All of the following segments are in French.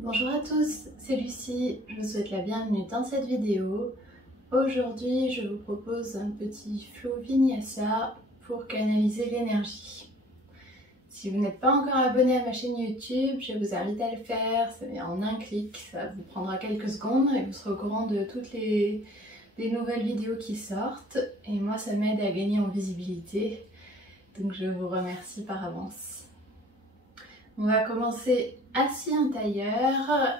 Bonjour à tous, c'est Lucie, je vous souhaite la bienvenue dans cette vidéo. Aujourd'hui, je vous propose un petit flow vinyasa pour canaliser l'énergie. Si vous n'êtes pas encore abonné à ma chaîne YouTube, je vous invite à le faire, c'est en un clic, ça vous prendra quelques secondes et vous serez au courant de toutes les nouvelles vidéos qui sortent. Et moi, ça m'aide à gagner en visibilité, donc je vous remercie par avance. On va commencer assis en tailleur.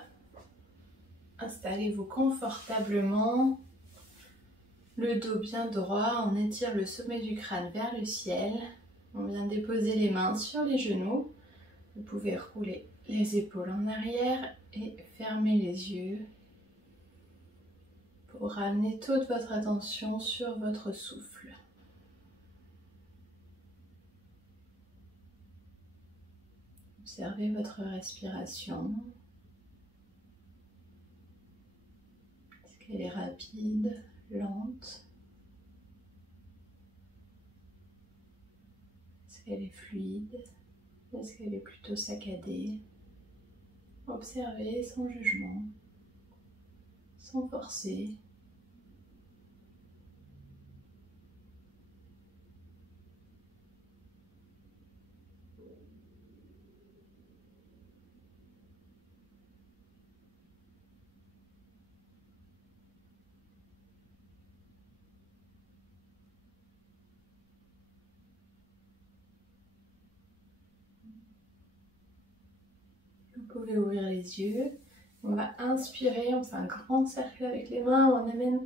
Installez-vous confortablement, le dos bien droit, on étire le sommet du crâne vers le ciel. On vient déposer les mains sur les genoux. Vous pouvez rouler les épaules en arrière et fermer les yeux pour ramener toute votre attention sur votre souffle. Observez votre respiration. Est-ce qu'elle est rapide, lente? Est-ce qu'elle est fluide? Est-ce qu'elle est plutôt saccadée? Observez sans jugement, sans forcer. Vous pouvez ouvrir les yeux. On va inspirer, on fait un grand cercle avec les mains, on amène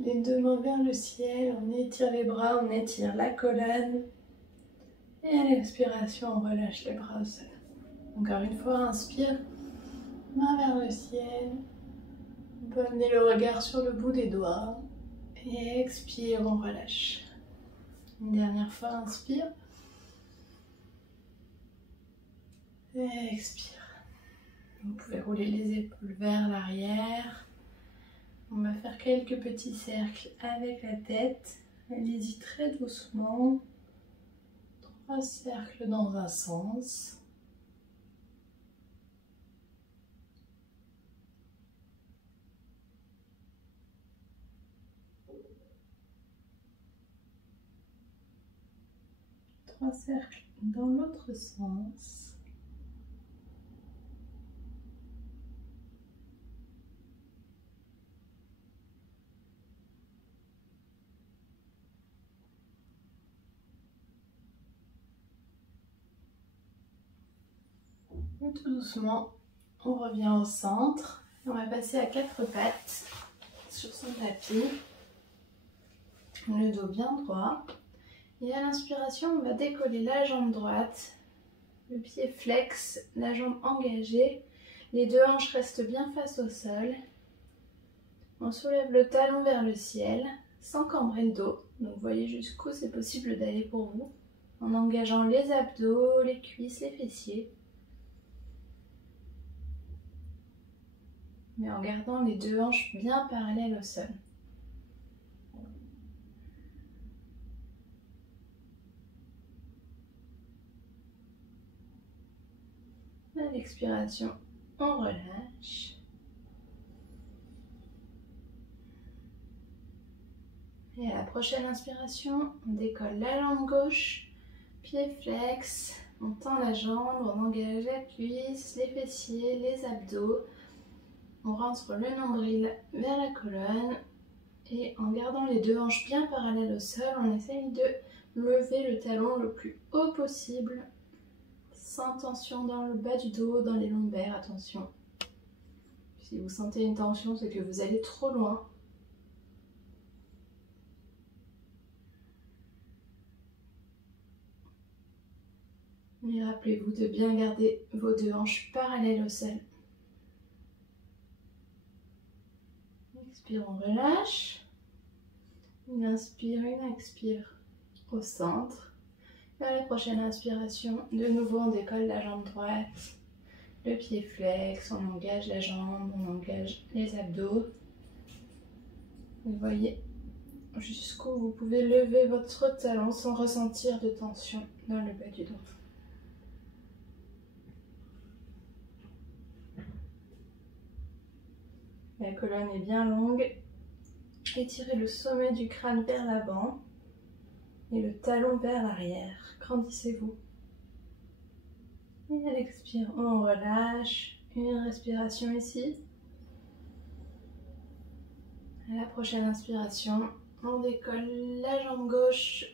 les deux mains vers le ciel, on étire les bras, on étire la colonne. Et à l'expiration, on relâche les bras au sol. Encore une fois, inspire, main vers le ciel. On peut amener le regard sur le bout des doigts. Et expire, on relâche. Une dernière fois, inspire. Et expire. Vous pouvez rouler les épaules vers l'arrière. On va faire quelques petits cercles avec la tête. Allez-y très doucement. 3 cercles dans un sens. Trois cercles dans l'autre sens. Et tout doucement, on revient au centre. On va passer à 4 pattes sur son tapis. Le dos bien droit. Et à l'inspiration, on va décoller la jambe droite. Le pied flex, la jambe engagée. Les deux hanches restent bien face au sol. On soulève le talon vers le ciel sans cambrer le dos. Donc vous voyez jusqu'où c'est possible d'aller pour vous. En engageant les abdos, les cuisses, les fessiers. Mais en gardant les deux hanches bien parallèles au sol. À l'expiration, on relâche. Et à la prochaine inspiration, on décolle la jambe gauche, pied flex, on tend la jambe, on engage la cuisse, les fessiers, les abdos. On rentre le nombril vers la colonne et en gardant les deux hanches bien parallèles au sol, on essaye de lever le talon le plus haut possible, sans tension dans le bas du dos, dans les lombaires, attention. Si vous sentez une tension, c'est que vous allez trop loin. Et rappelez-vous de bien garder vos deux hanches parallèles au sol. Expire, on relâche. Une inspire, une expire au centre. Et à la prochaine inspiration, de nouveau on décolle la jambe droite, le pied flex, on engage la jambe, on engage les abdos. Vous voyez jusqu'où vous pouvez lever votre talon sans ressentir de tension dans le bas du dos. La colonne est bien longue. Étirez le sommet du crâne vers l'avant et le talon vers l'arrière. Grandissez-vous. Et à l'expire, on relâche. Une respiration ici. À la prochaine inspiration, on décolle la jambe gauche.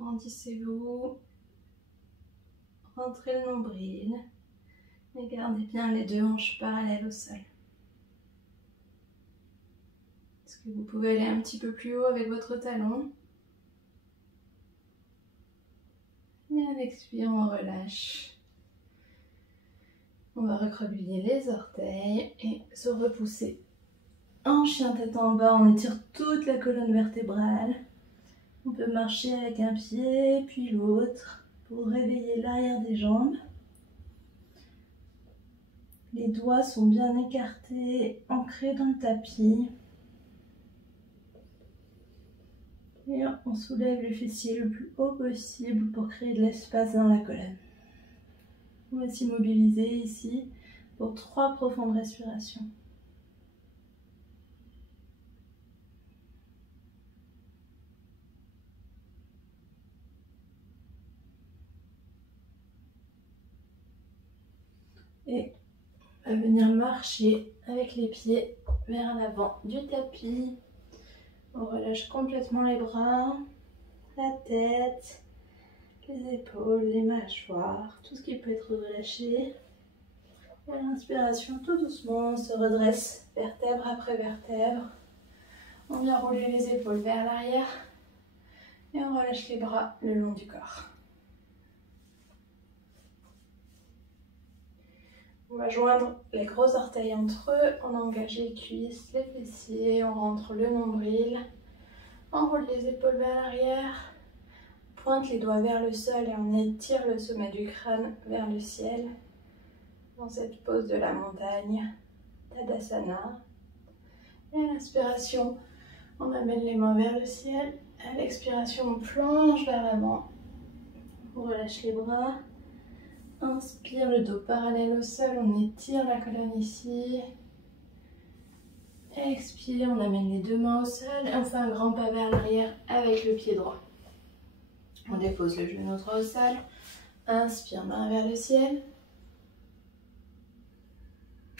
Grandissez-vous. Rentrez le nombril. Et gardez bien les deux hanches parallèles au sol. Est-ce que vous pouvez aller un petit peu plus haut avec votre talon? Et à l'expire, on relâche. On va recroqueviller les orteils et se repousser. En chien tête en bas, on étire toute la colonne vertébrale. On peut marcher avec un pied puis l'autre pour réveiller l'arrière des jambes. Les doigts sont bien écartés, ancrés dans le tapis. Et on soulève les fessiers le plus haut possible pour créer de l'espace dans la colonne. On va s'immobiliser ici pour 3 profondes respirations. Et on va venir marcher avec les pieds vers l'avant du tapis. On relâche complètement les bras, la tête, les épaules, les mâchoires, tout ce qui peut être relâché. Et à l'inspiration, tout doucement, on se redresse vertèbre après vertèbre. On vient rouler les épaules vers l'arrière et on relâche les bras le long du corps. On va joindre les gros orteils entre eux, on engage les cuisses, les fessiers, on rentre le nombril, on roule les épaules vers l'arrière, pointe les doigts vers le sol et on étire le sommet du crâne vers le ciel. Dans cette pose de la montagne, Tadasana. Et à l'inspiration, on amène les mains vers le ciel. À l'expiration, on plonge vers l'avant. On relâche les bras. Inspire, le dos parallèle au sol, on étire la colonne ici. Expire, on amène les 2 mains au sol et on fait un grand pas vers l'arrière avec le pied droit. On dépose le genou droit au sol. Inspire, main vers le ciel.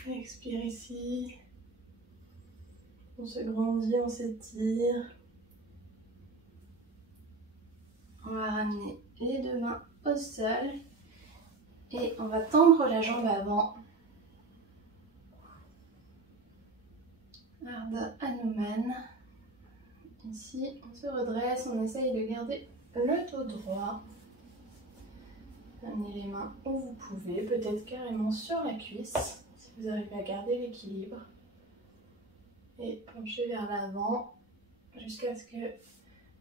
Expire ici. On se grandit, on s'étire. On va ramener les 2 mains au sol. Et on va tendre la jambe avant. Ardha Hanuman. Ici, on se redresse, on essaye de garder le dos droit. Amenez les mains où vous pouvez, peut-être carrément sur la cuisse, si vous arrivez à garder l'équilibre. Et penchez vers l'avant jusqu'à ce que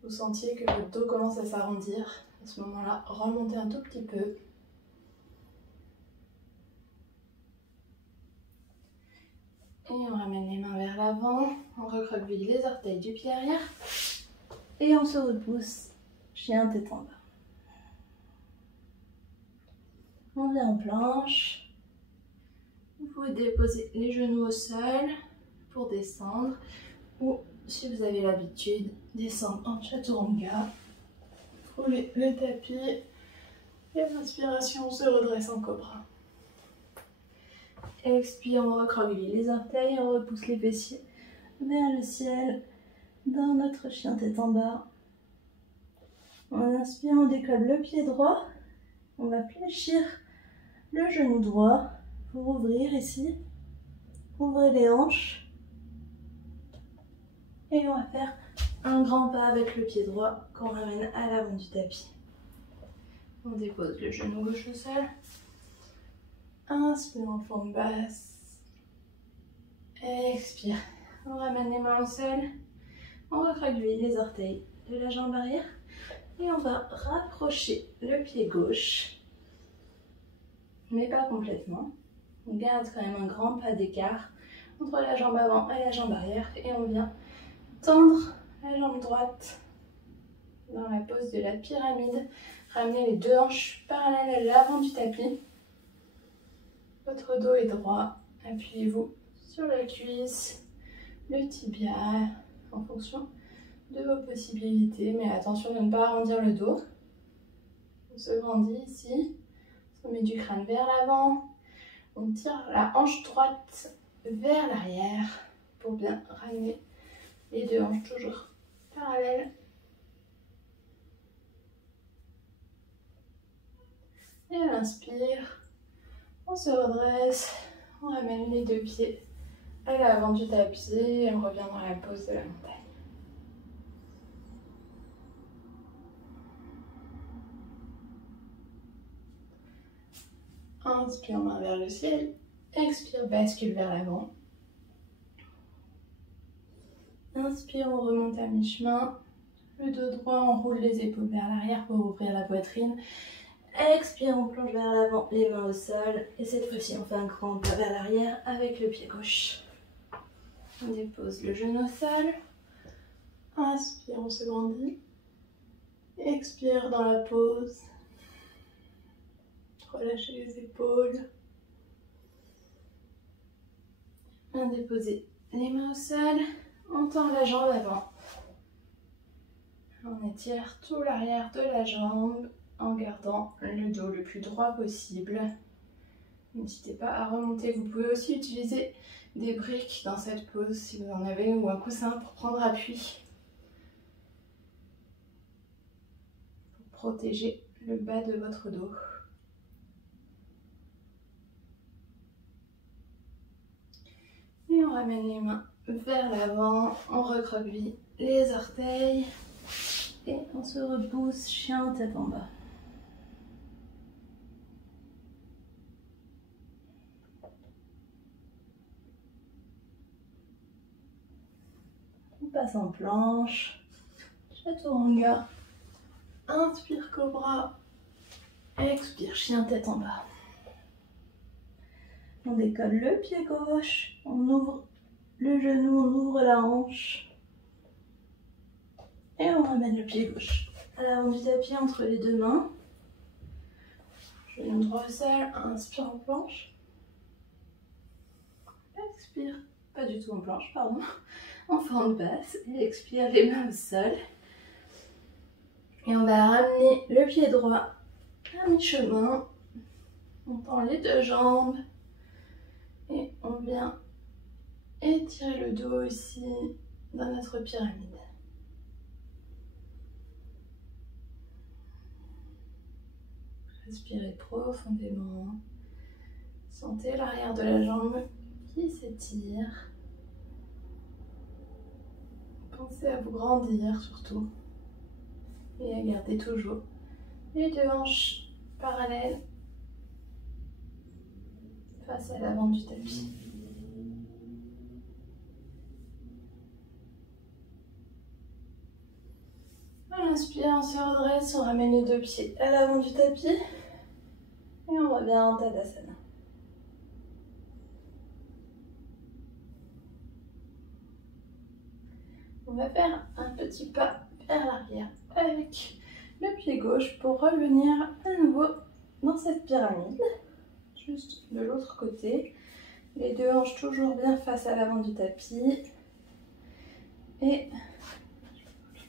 vous sentiez que votre dos commence à s'arrondir. À ce moment-là, remontez un tout petit peu. Et on ramène les mains vers l'avant, on recroqueville les orteils du pied arrière et on se repousse, chien tête en bas. On vient en planche, vous pouvez déposer les genoux au sol pour descendre ou si vous avez l'habitude, descendre en chaturanga, rouler le tapis et à l'inspiration on se redresse en cobra. Expire, on recroqueville les orteils, on repousse les fessiers vers le ciel dans notre chien tête en bas. On inspire, on décolle le pied droit. On va fléchir le genou droit pour ouvrir ici. Ouvrez les hanches. Et on va faire un grand pas avec le pied droit qu'on ramène à l'avant du tapis. On dépose le genou gauche au sol. Inspire en forme basse. Expire. On ramène les mains au sol. On recroqueville les orteils de la jambe arrière. Et on va rapprocher le pied gauche. Mais pas complètement. On garde quand même un grand pas d'écart entre la jambe avant et la jambe arrière. Et on vient tendre la jambe droite. dans la pose de la pyramide. Ramenez les deux hanches parallèles à l'avant du tapis. Votre dos est droit. Appuyez-vous sur la cuisse, le tibia, en fonction de vos possibilités. Mais attention de ne pas arrondir le dos. On se grandit ici. Sommet du crâne vers l'avant. On tire la hanche droite vers l'arrière pour bien ramener les deux hanches toujours parallèles. Et à l'inspire, on se redresse, on ramène les deux pieds à l'avant du tapis et on revient dans la pose de la montagne. Inspire, main vers le ciel. Expire, bascule vers l'avant. Inspire, on remonte à mi-chemin. Le dos droit, on roule les épaules vers l'arrière pour ouvrir la poitrine. Expire, on plonge vers l'avant, les mains au sol. Et cette fois-ci, on fait un grand pas vers l'arrière avec le pied gauche. On dépose le genou au sol. Inspire, on se grandit. Expire dans la pause. Relâchez les épaules. On dépose les mains au sol. On tend la jambe avant. On étire tout l'arrière de la jambe en gardant le dos le plus droit possible. N'hésitez pas à remonter. Vous pouvez aussi utiliser des briques dans cette pose si vous en avez ou un coussin pour prendre appui. Pour protéger le bas de votre dos. Et on ramène les mains vers l'avant, on recroqueville les orteils et on se repousse, chien tête en bas. On passe en planche, chaturanga, inspire cobra, expire chien tête en bas. On décolle le pied gauche, on ouvre le genou, on ouvre la hanche. Et on ramène le pied gauche à l'avant du tapis entre les deux mains. Genou droit au sol, inspire en planche. Expire, pas du tout en planche, pardon. En forme basse et expire les mains au sol. Et on va ramener le pied droit à mi-chemin. On tend les deux jambes. Et on vient étirer le dos ici dans notre pyramide. Respirez profondément. Sentez l'arrière de la jambe qui s'étire. Pensez à vous grandir surtout. Et à garder toujours les deux hanches parallèles face à l'avant du tapis. À l'inspire, on se redresse, on ramène les deux pieds à l'avant du tapis et on revient en Tadasana. On va faire un petit pas vers l'arrière avec le pied gauche pour revenir à nouveau dans cette pyramide. Juste de l'autre côté, les deux hanches toujours bien face à l'avant du tapis et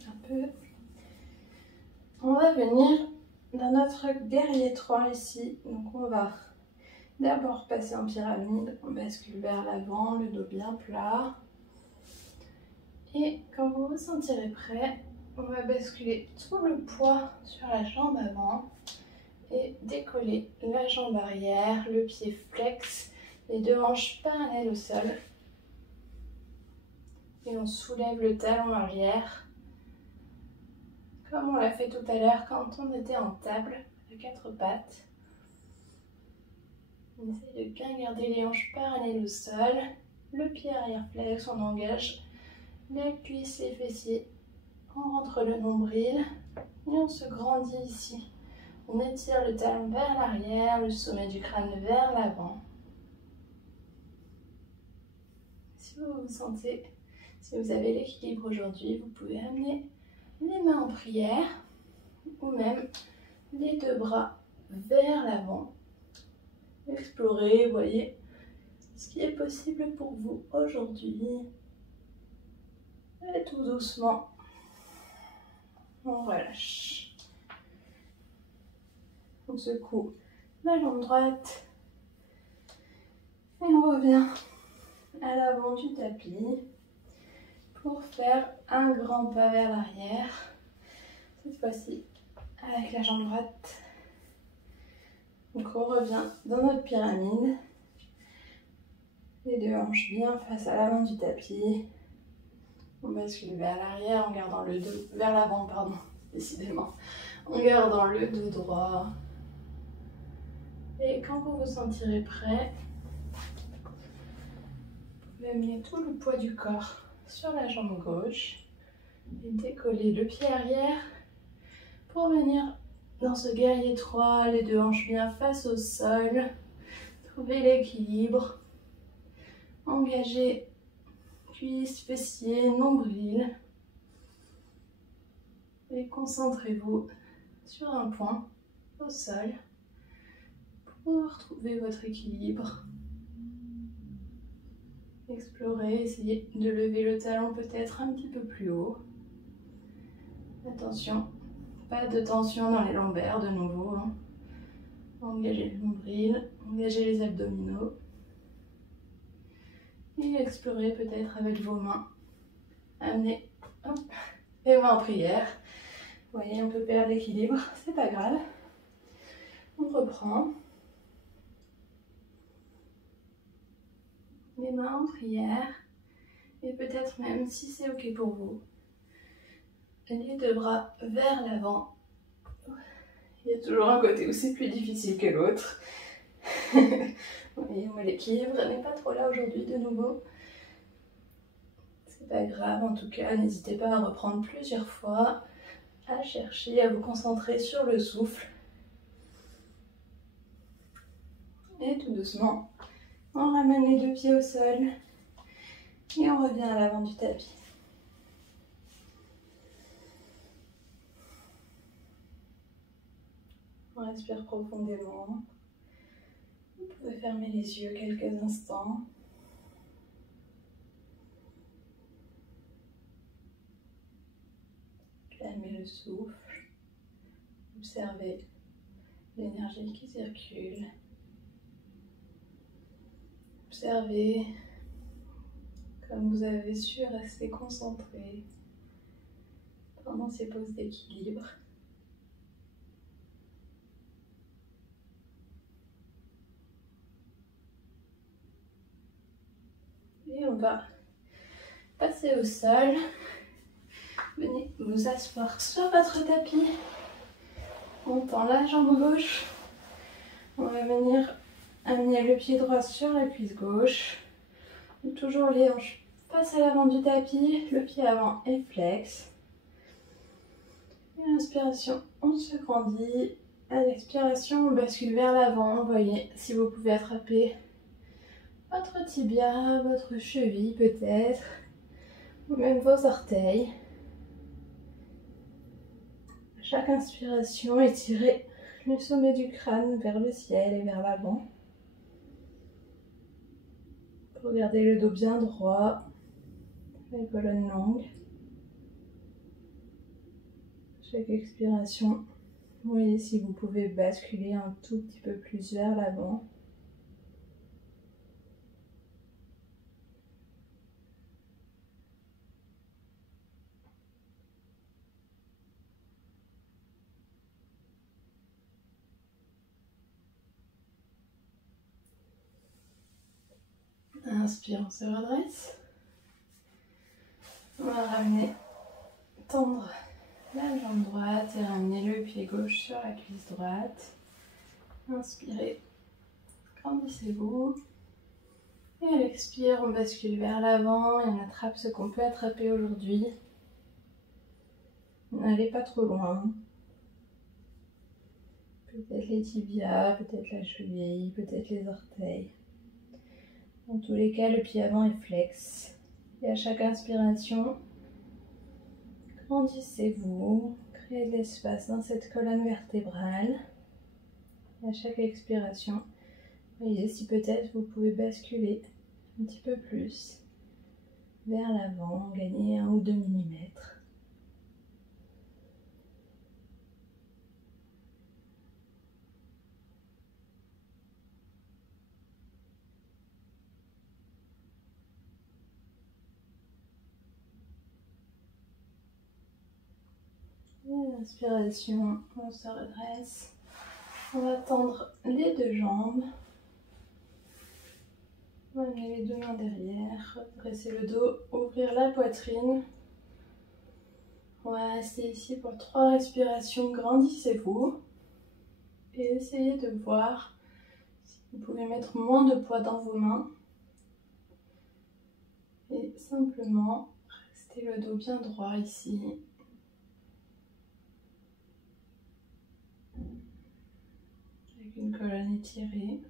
un peu. On va venir dans notre guerrier 3 ici, donc on va d'abord passer en pyramide, on bascule vers l'avant, le dos bien plat et quand vous vous sentirez prêt, on va basculer tout le poids sur la jambe avant et décoller la jambe arrière, le pied flex, les deux hanches parallèles au sol. Et on soulève le talon arrière, comme on l'a fait tout à l'heure quand on était en table, à quatre pattes. On essaie de bien garder les hanches parallèles au sol, le pied arrière flex, on engage les cuisses, les fessiers, on rentre le nombril et on se grandit ici. On étire le talon vers l'arrière, le sommet du crâne vers l'avant. Si vous vous sentez, si vous avez l'équilibre aujourd'hui, vous pouvez amener les mains en prière ou même les deux bras vers l'avant. Explorez, voyez ce qui est possible pour vous aujourd'hui. Et tout doucement, on relâche. On secoue la jambe droite et on revient à l'avant du tapis pour faire un grand pas vers l'arrière. Cette fois-ci avec la jambe droite. Donc on revient dans notre pyramide. Les deux hanches bien face à l'avant du tapis. On bascule vers l'arrière en gardant le dos, vers l'avant, pardon, décidément. En gardant le dos droit. Et quand vous vous sentirez prêt, vous pouvez amener tout le poids du corps sur la jambe gauche et décoller le pied arrière pour venir dans ce guerrier 3, les deux hanches bien face au sol. Trouvez l'équilibre. Engagez cuisses, fessiers, nombril. Et concentrez-vous sur un point au sol pour retrouver votre équilibre. Explorez, essayez de lever le talon peut-être un petit peu plus haut. Attention, pas de tension dans les lombaires de nouveau. Engagez le nombril, engagez les abdominaux. Et explorez peut-être avec vos mains. Amenez les mains en prière. Vous voyez, on peut perdre l'équilibre, c'est pas grave. On reprend. Les mains en prière. Et peut-être même, si c'est ok pour vous, les deux bras vers l'avant. Il y a toujours un côté où c'est plus difficile que l'autre. Oui, l'équilibre n'est pas trop là aujourd'hui de nouveau. C'est pas grave, en tout cas, n'hésitez pas à reprendre plusieurs fois, à chercher, à vous concentrer sur le souffle. Et tout doucement, on ramène les deux pieds au sol et on revient à l'avant du tapis. On respire profondément. Vous pouvez fermer les yeux quelques instants. Calmez le souffle. Observez l'énergie qui circule. Observez comme vous avez su rester concentré pendant ces pauses d'équilibre. Et on va passer au sol. Venez vous asseoir sur votre tapis. On tend la jambe gauche. On va venir amener le pied droit sur la cuisse gauche. Toujours les hanches face à l'avant du tapis. Le pied avant est flex. Et l'inspiration, on se grandit. À l'expiration, on bascule vers l'avant. Voyez si vous pouvez attraper votre tibia, votre cheville peut-être, ou même vos orteils. À chaque inspiration, étirez le sommet du crâne vers le ciel et vers l'avant. Pour garder le dos bien droit, la colonne longue. Chaque expiration, voyez si vous pouvez basculer un tout petit peu plus vers l'avant. Inspire, on se redresse. On va ramener, tendre la jambe droite et ramener le pied gauche sur la cuisse droite. Inspirez, grandissez-vous. Et à l'expire, on bascule vers l'avant et on attrape ce qu'on peut attraper aujourd'hui. N'allez pas trop loin. Peut-être les tibias, peut-être la cheville, peut-être les orteils. Dans tous les cas, le pied avant est flex. Et à chaque inspiration, Grandissez-vous, créez de l'espace dans cette colonne vertébrale. Et à chaque expiration, voyez si peut-être vous pouvez basculer un petit peu plus vers l'avant, gagner 1 ou 2 millimètres. Inspiration, on se redresse. On va tendre les deux jambes. On va amener les deux mains derrière, redresser le dos, ouvrir la poitrine. On va rester ici pour 3 respirations. Grandissez-vous. Et essayez de voir si vous pouvez mettre moins de poids dans vos mains. Et simplement rester le dos bien droit ici. Avec une colonne étirée.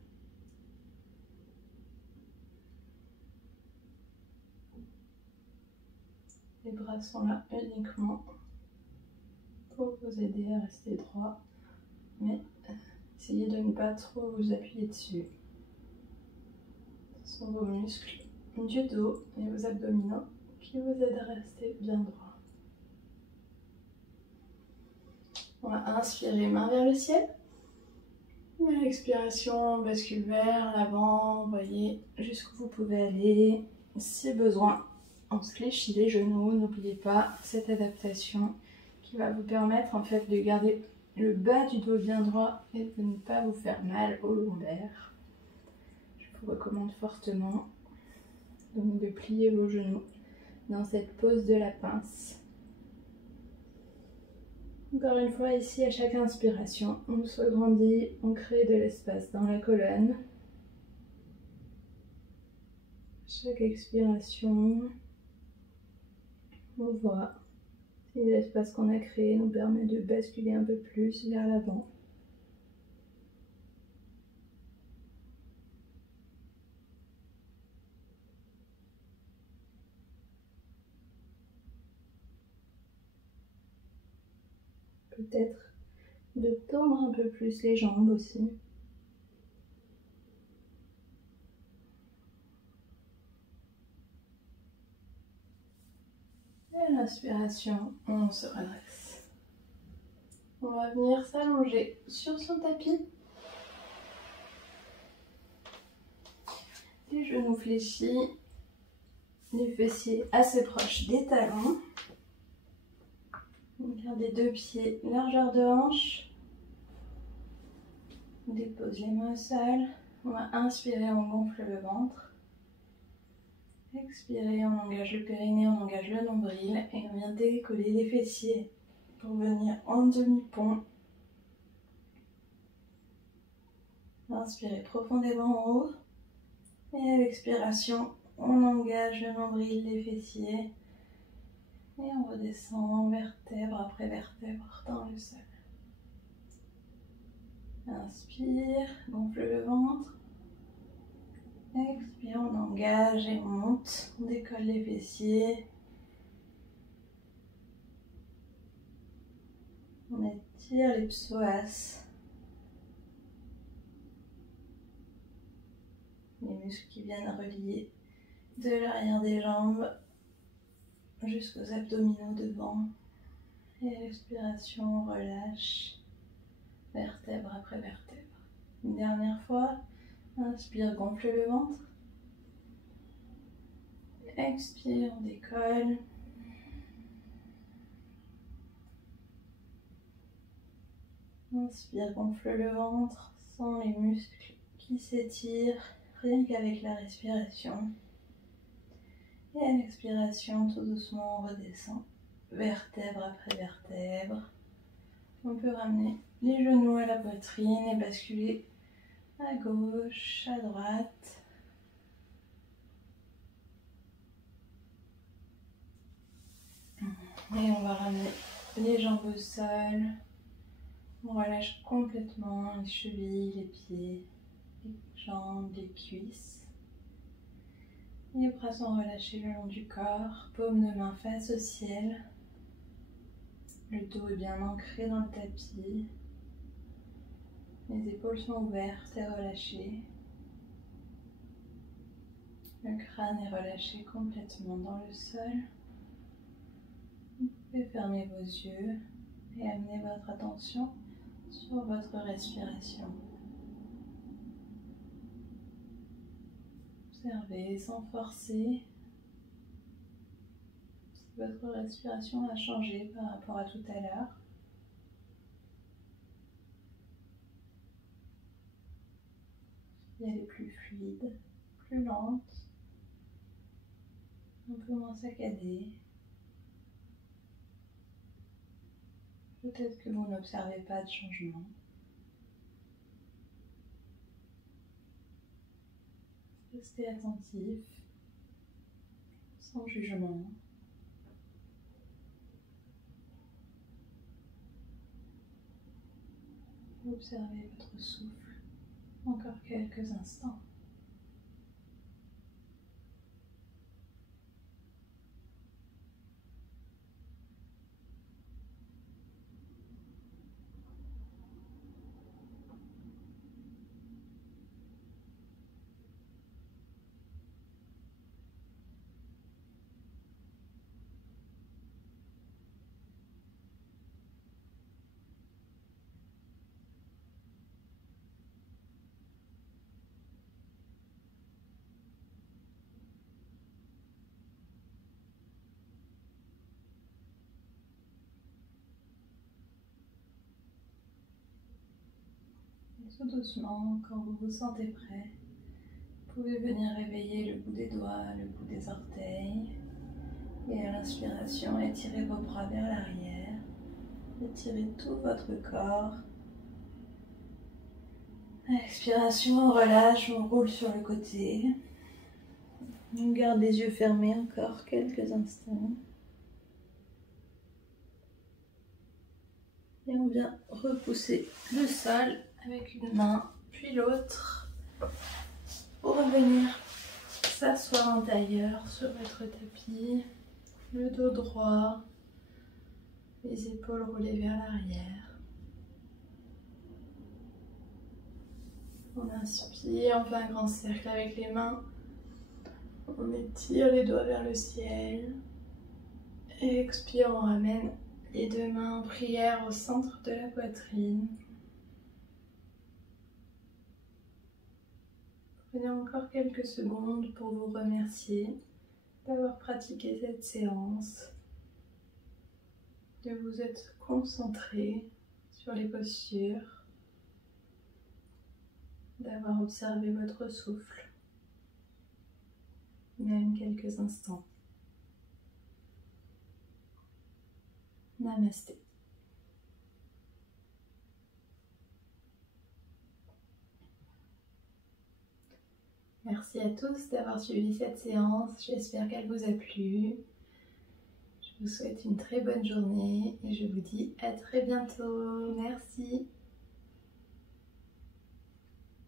Les bras sont là uniquement pour vous aider à rester droit. Mais essayez de ne pas trop vous appuyer dessus. Ce sont vos muscles du dos et vos abdominaux qui vous aident à rester bien droit. On va inspirer, main vers le ciel. Et à l'expiration, on bascule vers l'avant. Voyez jusqu'où vous pouvez aller. Si besoin, on se fléchit les genoux. N'oubliez pas cette adaptation qui va vous permettre en fait de garder le bas du dos bien droit et de ne pas vous faire mal au lombaire. Je vous recommande fortement donc de plier vos genoux dans cette pose de la pince. Encore une fois, ici, à chaque inspiration, on se grandit, on crée de l'espace dans la colonne. Chaque expiration, on voit si l'espace qu'on a créé nous permet de basculer un peu plus vers l'avant. Peut-être de tendre un peu plus les jambes aussi. Et à l'inspiration, on se redresse. On va venir s'allonger sur son tapis. Les genoux fléchis, les fessiers assez proches des talons. On garde les deux pieds largeur de hanche. On dépose les mains au sol. On va inspirer, on gonfle le ventre. Expirer, on engage le périnée, on engage le nombril et on vient décoller les fessiers pour venir en demi-pont. Inspirez profondément en haut et à l'expiration, on engage le nombril, les fessiers et on redescend vertèbre après vertèbre dans le sol. Inspire, gonfle le ventre. Expire, on engage et on monte. On décolle les fessiers. On étire les psoas. Les muscles qui viennent relier de l'arrière des jambes jusqu'aux abdominaux devant. Et à l'expiration, on relâche vertèbre après vertèbre. Une dernière fois. Inspire, gonfle le ventre. Expire, on décolle. Inspire, gonfle le ventre. Sens les muscles qui s'étirent rien qu'avec la respiration. Et à l'expiration, tout doucement, on redescend vertèbre après vertèbre. On peut ramener les genoux à la poitrine et basculer à gauche, à droite. Et on va ramener les jambes au sol. On relâche complètement les chevilles, les pieds, les jambes, les cuisses. Les bras sont relâchés le long du corps. Paume de main face au ciel. Le dos est bien ancré dans le tapis. Les épaules sont ouvertes et relâchées. Le crâne est relâché complètement dans le sol. Vous pouvez fermer vos yeux et amener votre attention sur votre respiration. Observez sans forcer si votre respiration a changé par rapport à tout à l'heure. Si elle est plus fluide, plus lente, un peu moins saccadée. Peut-être que vous n'observez pas de changement. Restez attentif, sans jugement. Observez votre souffle encore quelques instants. Et tout doucement, quand vous vous sentez prêt, vous pouvez venir réveiller le bout des doigts, le bout des orteils. Et à l'inspiration, étirez vos bras vers l'arrière. Étirez tout votre corps. À l'expiration, on relâche, on roule sur le côté. On garde les yeux fermés encore quelques instants. Et on vient repousser le sol avec une main, puis l'autre, pour revenir s'asseoir en tailleur sur votre tapis, le dos droit, les épaules roulées vers l'arrière. On inspire, on fait un grand cercle avec les mains, on étire les doigts vers le ciel, et expire, on ramène les deux mains en prière au centre de la poitrine. Prenez encore quelques secondes pour vous remercier d'avoir pratiqué cette séance, de vous être concentré sur les postures, d'avoir observé votre souffle, même quelques instants. Namasté. Merci à tous d'avoir suivi cette séance, j'espère qu'elle vous a plu. Je vous souhaite une très bonne journée et je vous dis à très bientôt. Merci.